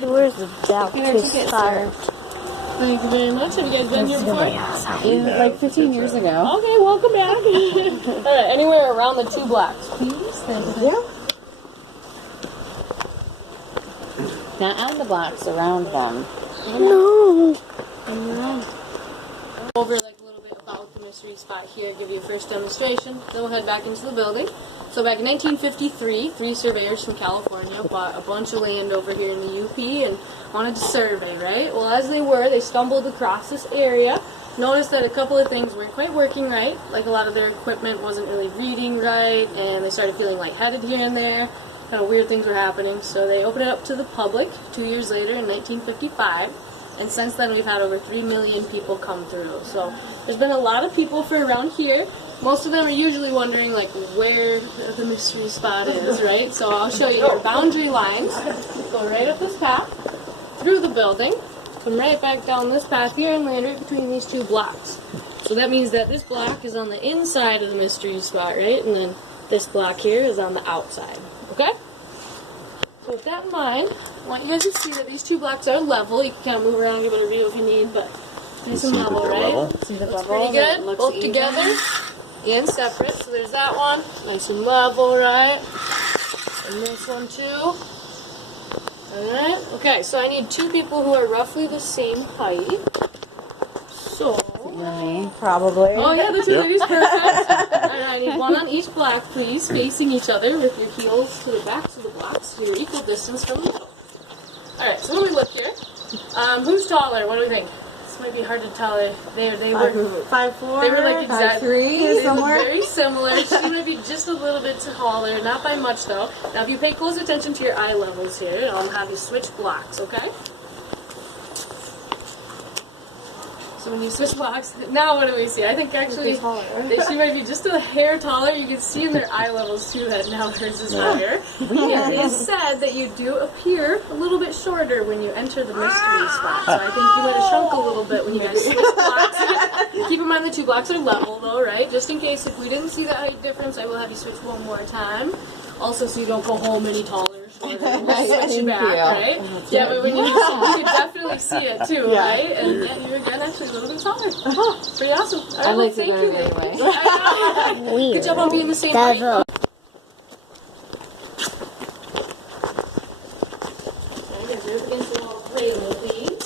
Where's the doubt to start? Thank you very much. Have you guys been here before? Yeah, like 15 years ago. Okay, welcome back. Alright, anywhere around the 2 blocks, please. Yeah. Not on the blocks, around them. No. Over like a little bit about the mystery spot here, give you a first demonstration, then we'll head back into the building. So back in 1953, 3 surveyors from California bought a bunch of land over here in the UP and wanted to survey, right? Well, as they stumbled across this area, noticed that a couple of things weren't quite working right, like a lot of their equipment wasn't really reading right, and they started feeling lightheaded here and there. Kind of weird things were happening, so they opened it up to the public 2 years later in 1955. And since then, we've had over 3 million people come through. So there's been a lot of people for around here. Most of them are usually wondering, like, where the mystery spot is, right? So I'll show you your boundary lines. Go right up this path, through the building, come right back down this path here, and land right between these 2 blocks. So that means that this block is on the inside of the mystery spot, right? And then this block here is on the outside, okay? So with that in mind, I want you guys to see that these 2 blocks are level. You can kind of move around and give it a view if you need, but nice and level, right? See the Looks bubble? pretty good. Both even. together and separate. So there's that one, nice and level, right? And this one too. Alright, okay, so I need 2 people who are roughly the same height. So... Me, probably. Oh yeah, the 2 ladies, perfect. Alright, I need 1 on each block, please, facing each other with your heels to the backs of the blocks, so you're equal distance from the middle. Alright, so let me look here. Who's taller? What do we think? This might be hard to tell. They were 5'4", they were like exact 5'3", They somewhere. look very similar. She might be just a little bit taller, not by much though. Now, if you pay close attention to your eye levels here, I'll have you switch blocks, okay? So when you switch blocks, now what do we see? I think actually she might be just a hair taller. You can see in their eye levels too that now hers is higher. Yeah, it is said that you do appear a little bit shorter when you enter the mystery spot. So I think you might have shrunk a little bit when you guys switch blocks. Keep in mind the 2 blocks are level though, right? Just in case if we didn't see that height difference, I will have you switch one more time. Also, so you don't go home any taller. Switch back, right? Yeah, but when you can definitely see it too, right? And yeah, you're again actually a little bit taller. Pretty awesome. All right, I like to thank go you. the other way. Weird. Good job on being the same height. Devil. Alright, move against the wall, railing, please.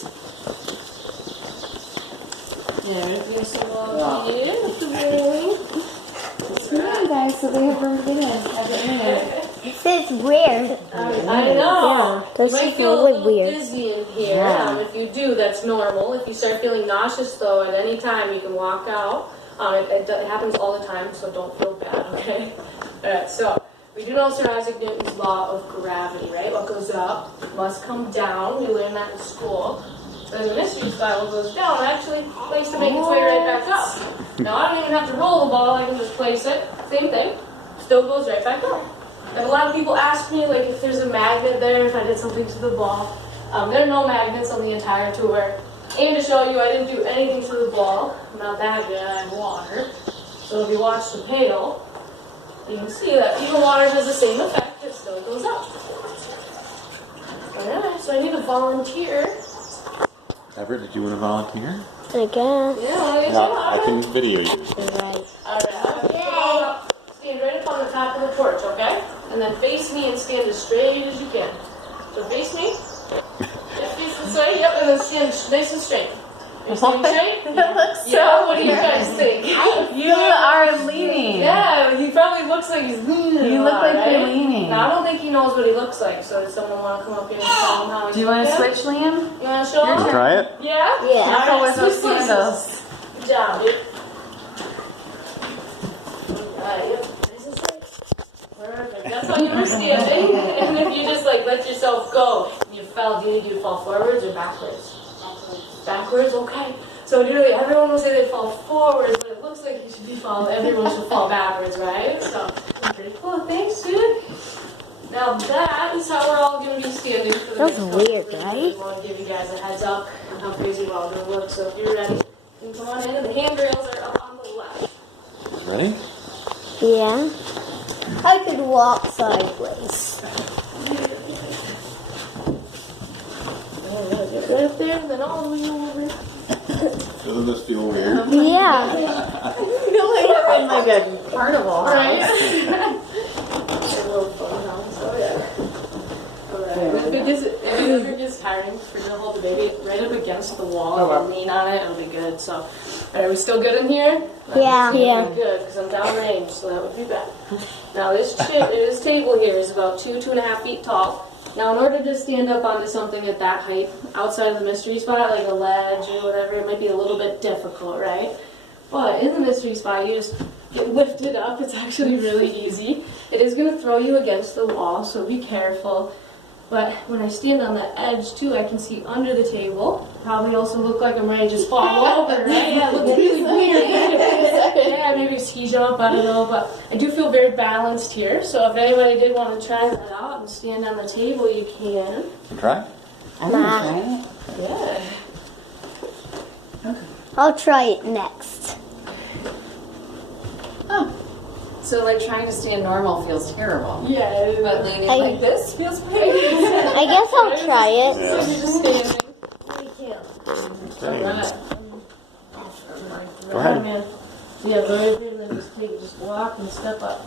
Yeah, move against the wall here with the railing. It's really guys, so they have room to get in. This is weird. I know. This You might is feel a really little weird. dizzy in here. Yeah. If you do, that's normal. If you start feeling nauseous, though, at any time, you can walk out. It happens all the time, so don't feel bad, okay? Alright, so we do know Sir Isaac Newton's law of gravity, right? What goes up must come down. We learned that in school. But in the mystery spot, what goes down actually likes to make its way right back up. Now, I don't even have to roll the ball. I can just place it. Same thing. Still goes right back up. And a lot of people ask me, like, if there's a magnet there, if I did something to the ball. There are no magnets on the entire tour. And to show you, I didn't do anything to the ball. I'm not that good. I have water. So if you watch the paddle, you can see that even water has the same effect. It still goes up. Alright, so I need a volunteer. Everett, did you want to volunteer? I guess. Yeah, I can video you. Right. Alright. Stand right up on the top of the porch, okay? And then face me and stand as straight as you can. So face me. Yeah, face this way, yep, and then stand nice and straight. You're standing straight? Yeah, what do you guys think? You are leaning. Yeah, he probably looks like he's leaning. You look like you're leaning. Now, I don't think he knows what he looks like, so does someone want to come up here and tell him how Do you want to switch, Liam? You want to show him? Try it? Yeah? Yeah. Careful with those Switch places. sandals. Good job, dude. Alright, yep. Nice and straight. Perfect. That's how you were standing. And if you just like let yourself go, and you fell, do you need to fall forwards or backwards? Backwards, okay. So nearly everyone will say they fall forwards, but it looks like you should be everyone should fall backwards, right? So pretty cool. Thanks, dude. Now that is how we're all going to be standing for the That's next weird, couple of right? minutes. I want to give you guys a heads up on how crazy we're all going to look. So if you're ready, you can come on in. And the handrails are up on the left. Ready? Yeah. I could walk sideways. up there and then all the way over. Doesn't this feel weird? Yeah. I feel like I'm in like a carnival. Right? A little fun house, oh yeah. Alright, if it ever gets tiring for you to hold the baby right up against the wall and lean on it, it'll be good. So, are we still good in here? Yeah. Yeah. Good, because I'm downrange, so that would be bad. Now this table here is about 2.5 feet tall. Now in order to stand up onto something at that height, outside of the mystery spot, like a ledge or whatever, it might be a little bit difficult, right? But in the mystery spot, you just get lifted up. It's actually really easy. It is going to throw you against the wall, so be careful. But when I stand on the edge too, I can see under the table. Probably also look like I'm ready to just fall over, right? Yeah, it looks really weird. Yeah, maybe ski jump, I don't know. But I do feel very balanced here. So if anybody did want to try that out and stand on the table, you can. Try. I'm gonna try it. Yeah. I'll try it next. So like trying to stand normal feels terrible. Yeah. But leaning I- like this feels pretty. I guess I'll try it. So you're just standing. Okay. Alright. Go ahead. Man. Yeah, go right there and then just walk and step up.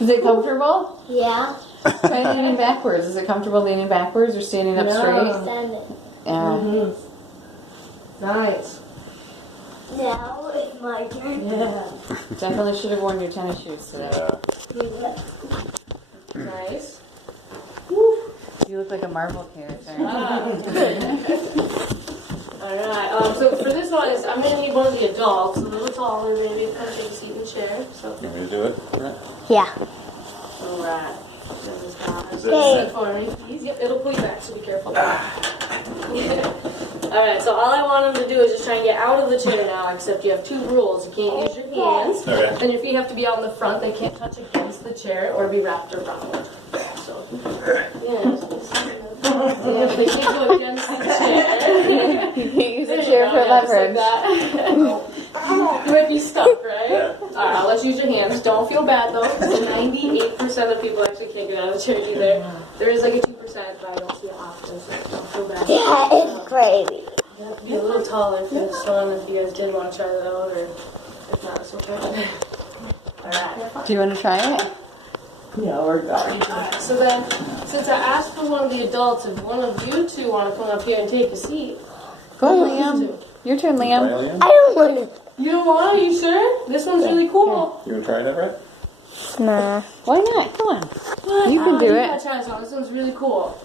Is it comfortable? Yeah. Try leaning backwards. Is it comfortable leaning backwards or standing up No. straight? Stand it. Yeah. Nice. Now it's my turn. Yeah. Definitely should have worn your tennis shoes today. Yeah. Nice. You look like a Marvel character. Alright, so for this one, I'm going to need one of the adults, a little taller, maybe, come to the seating chair. So, You want me to do it? Yeah. Yeah. alright. Is Okay. For me, please. Yep, it'll pull you back, so be careful. Alright, so all I want them to do is just try and get out of the chair now, except you have 2 rules. You can't use your hands, Okay. and your feet have to be out in the front. They can't touch against the chair or be wrapped around. So, yeah. They can't go against the chair. You can't use a chair for leverage. You might be stuck, right? Yeah. Alright, I'll let you use your hands. Don't feel bad though, because 98% of people actually can't get out of the chair either. There is like a 2%, but I don't see it often, so don't feel bad. Yeah, it's crazy. You have to be a little taller for this one if you guys did want to try that out, or if not, it's okay. Alright. Do you want to try it? Alright, so then, since I asked for one of the adults, if one of you 2 want to come up here and take a seat. Go, Liam. Your turn, Liam. Liam? I don't want to. You don't want to? You sure? This one's really cool. You want to try it, Everett? Nah. Why not? Come on. You can do You it. gotta try this one. This one's really cool.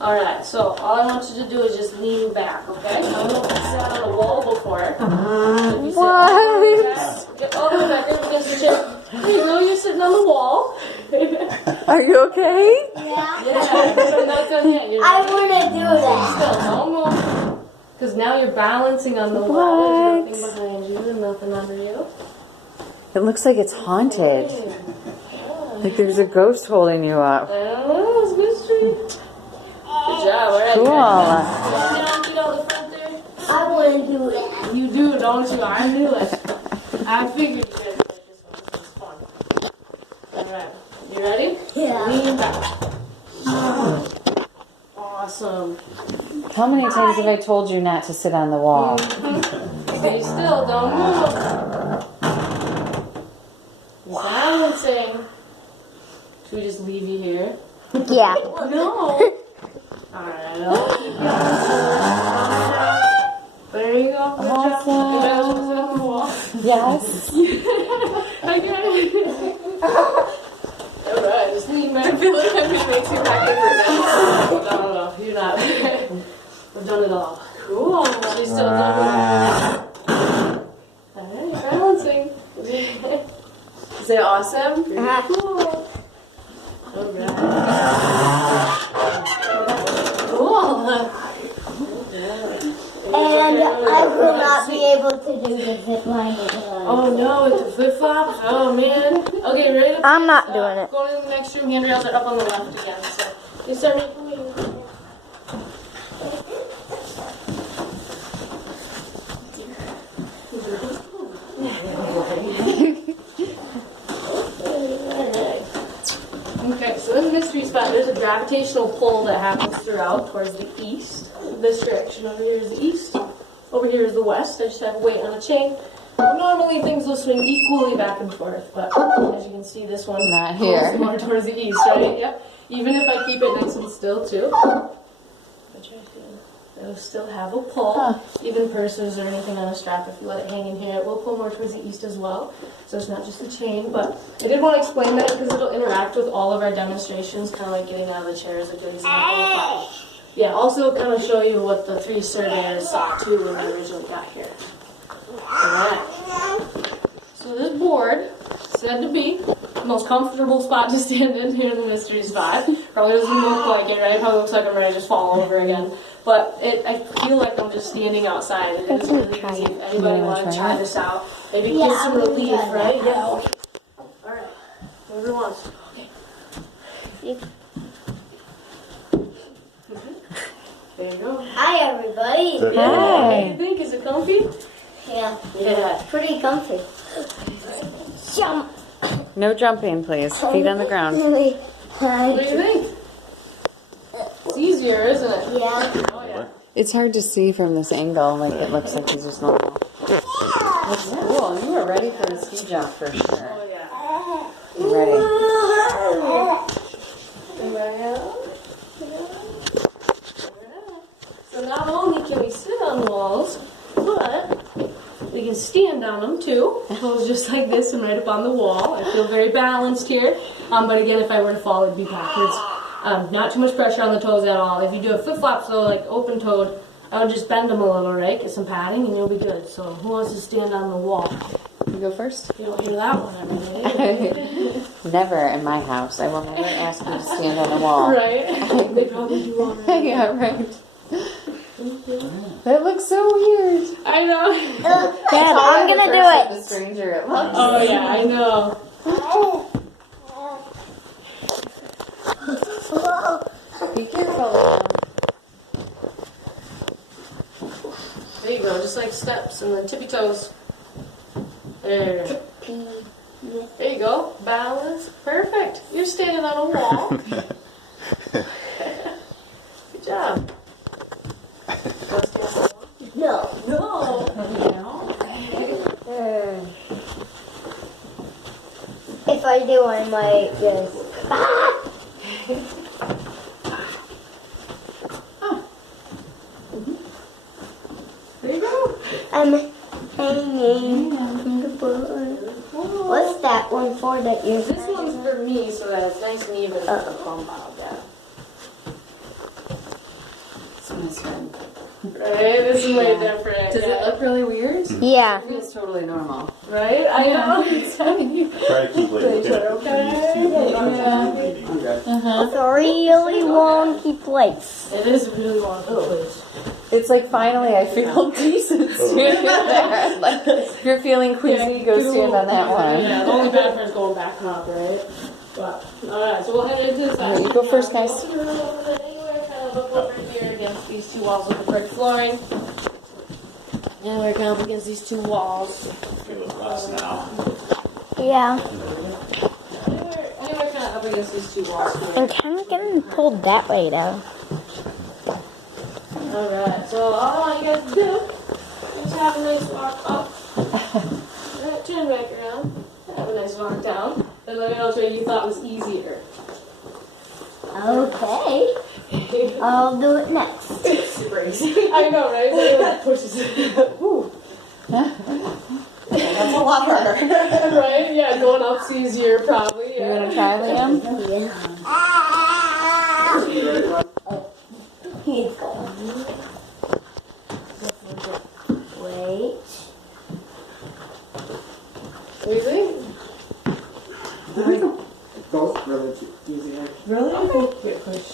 Alright, so all I want you to do is just lean back, okay? I don't know if you sat on a wall before. If you sit all the way back, get all the way back there against the chair. There you go, you're sitting on the wall. Are you okay? Yeah. Yeah, so that's on it. You're I want to do that. still, don't move. Because now you're balancing on the wall. There's nothing behind you and nothing under you. It looks like it's haunted. Like there's a ghost holding you up. I don't know, it's mystery. Good job, alright. Cool. Down, feet on the front there. I want to do that. You do, don't you? I knew it. I figured you guys would like this one. This is fun. Alright. You ready? Yeah. Lean back. Awesome. How many times have I told you not to sit on the wall? Stay still, don't move. Balancing. Should we just leave you here? Yeah. No. Alright, I'll keep you on. There you go. Good job. You guys want to sit on the wall? Yes. Okay. Alright, just lean back. I feel like I'm going to make you back in for that. No, you're not. We've done it all. Cool. She's still doing it. Alright, balancing. Is it awesome? Very cool. Alright. Cool. And I will not be able to do the zip line again. Oh no, with the flip flops? Oh man. Okay, ready to I'm not doing it. Go to the next room, handrails are up on the left again. So you start making moves. Okay, so So in the mystery spot, there's a gravitational pull that happens throughout towards the east. This direction over here is the east. Over here is the west. I just have weight on a chain. Normally things will swing equally back and forth, but as you can see, this one Not pulls here. more towards the east, right? Yep. Even if I keep it nice and still too, which I feel, it'll still have a pull. Even purses or anything on a strap, if you let it hang in here, it will pull more towards the east as well. So it's not just the chain, but I did want to explain that because it'll interact with all of our demonstrations, kind of like getting out of the chair is a good example. Yeah, also kind of show you what the 3 surveyors saw too when we originally got here. Alright. So this board said to be the most comfortable spot to stand in here in the mystery spot. Probably doesn't look like it, right? Probably looks like I'm ready to just fall over again. But I feel like I'm just standing outside. It is really easy. If anybody want to try this out, maybe get some relief, right? Yeah. Okay. Alright. Whoever wants. Okay. There you go. Hi, everybody. What do Hi. you think? Is it comfy? Yeah, Yeah. it's pretty comfy. Jump. No jumping, please. Feet on the ground. What do you think? It's easier, isn't it? Yeah. Oh, yeah. It's hard to see from this angle. Like it looks like he's just normal. Looks cool. You were ready for the ski jump for sure. Oh, yeah. You ready? So not only can we sit on the walls, but we can stand on them too. Toes just like this and right up on the wall. I feel very balanced here. But again, if I were to fall, it'd be backwards. Not too much pressure on the toes at all. If you do a flip-flop, so like open-toed, I would just bend them a little, right? Get some padding and you'll be good. So who wants to stand on the wall? You go first. You don't hear that one every day. Never in my house. I will never ask you to stand on the wall. Right? They probably do already. Yeah, right. That looks so weird. I know. Dad, I'm gonna do The it. stranger it looks. Oh yeah, I know. Be careful. There you go, just like steps and then tippy toes. There. There you go. Balance. Perfect. You're standing on a wall. Good job. No. No. If I do, I might just. There you go. I'm hanging from the board. What's that one for that you're This one's for me so that it's nice and even with the bump out. Yeah. This one is fun. Right? This is way different. Does it look really weird? Yeah. It feels totally normal. Right? I know. It's telling you. Try to keep Things are okay. It's a really wonky place. It is really long. Oh, It's like finally I feel decent standing there. Like if you're feeling queasy, go stand on that one. Yeah, the only bad part's going back up, right? But, alright, so we'll head into the side. Alright, you go first, guys. Anywhere, kind of look over here against these two walls with the brick flooring. And we're kind of up against these two walls. Feel it rust now. Yeah. Anywhere kind of up against these two walls. I'm kind of getting pulled that way though. Alright, so all I want you guys to do is have a nice walk up. Alright, turn back around. Have a nice walk down. Then let me know which way you thought was easier. Okay. I'll do it next. Super easy. I know, right? It pushes it. Whew. That's a lot harder. Right? Yeah, going up's easier probably. You Yeah. gonna try, Liam? He's going. Wait. What do you think? Really? Okay. Here, push.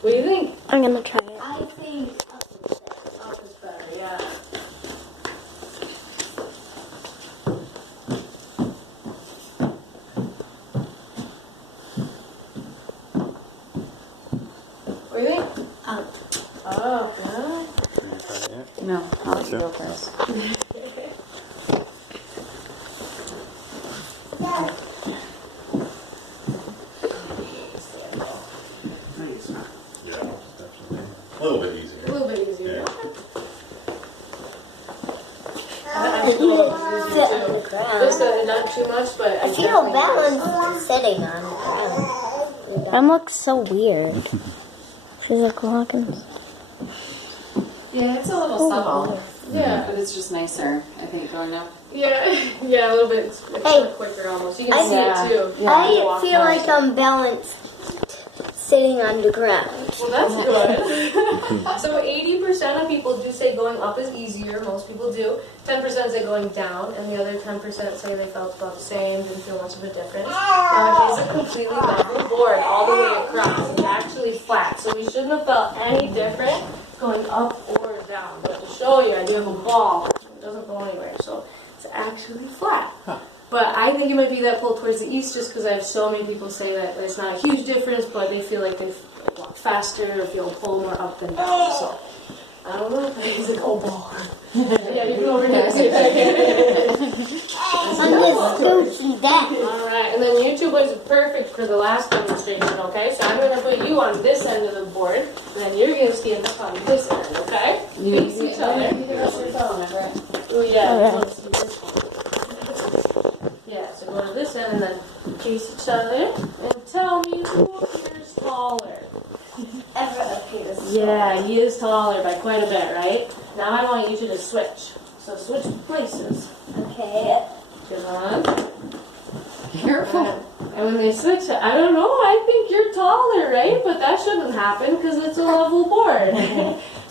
What do you think? I'm gonna try it. I think up is better, yeah. What do you think? Up. Oh, yeah. No, I'll let you go first. actually You love can it sit on too. the Just ground. not too much, but I feel balanced sitting on the ground. That looks so weird. She's like walking. Yeah, it's a little subtle, Yeah. but it's just nicer, I think, going up. Yeah, yeah, a little bit it's Hey. quicker almost. You can see Yeah. it too. I feel like I'm balanced sitting on the ground. Well, that's good. So 80% of people do say going up is easier. Most people do. 10% say going down, and the other 10% say they felt about the same, didn't feel much of a difference. Now it is a completely level board all the way across. It's actually flat, so we shouldn't have felt any different going up or down. But to show you, I do have a ball. It doesn't go anywhere, so it's actually flat. But I think it might be that pull towards the east just because I have so many people say that it's not a huge difference, but they feel like they walk faster or feel a pull more up than down. So I don't know. He's like, oh, ball. Yeah, you can over here. I'm just spooky that. All right, and then you two boys are perfect for the last demonstration, okay? So I'm going to put you on this end of the board, and then you're going to stand up on this end, okay? Face each other. Oh, yeah. You want to see this one. Yeah, so go to this end and then face each other and tell me who appears taller. Ever appears. Yeah, he is taller by quite a bit, right? Now I want you two to switch. So switch places. Okay. Good on. Careful. And when they switch, I don't know, I think you're taller, right? But that shouldn't happen because it's a level board.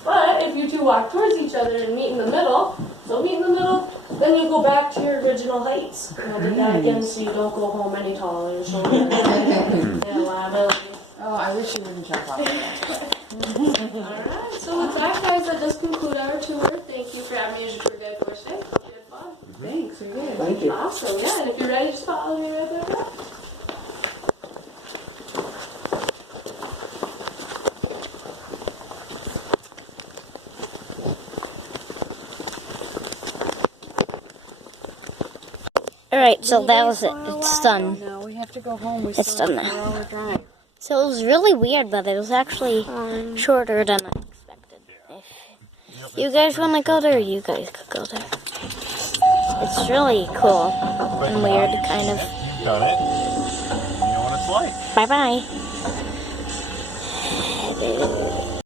But if you two walk towards each other and meet in the middle, so meet in the middle, then you go back to your original heights. And I'll do that again so you don't go home any taller. Your shoulders. Yeah, liability. Oh, I wish you wouldn't jump off. Alright, so with that, guys, that does conclude our tour. Thank you for having me as your tour guide for us today. Hope you had fun. Thanks, you're good. Thank you. Awesome, yeah, and if you're ready, just follow me right back up. Alright, so that was it. It's done. No, we have to go home. We It's still done have a now. 4-hour drive. So it was really weird, but it was actually shorter than I expected. If you guys want to go there, you guys could go there. It's really cool and weird, kind of. You've done it. You know what it's like. Bye-bye.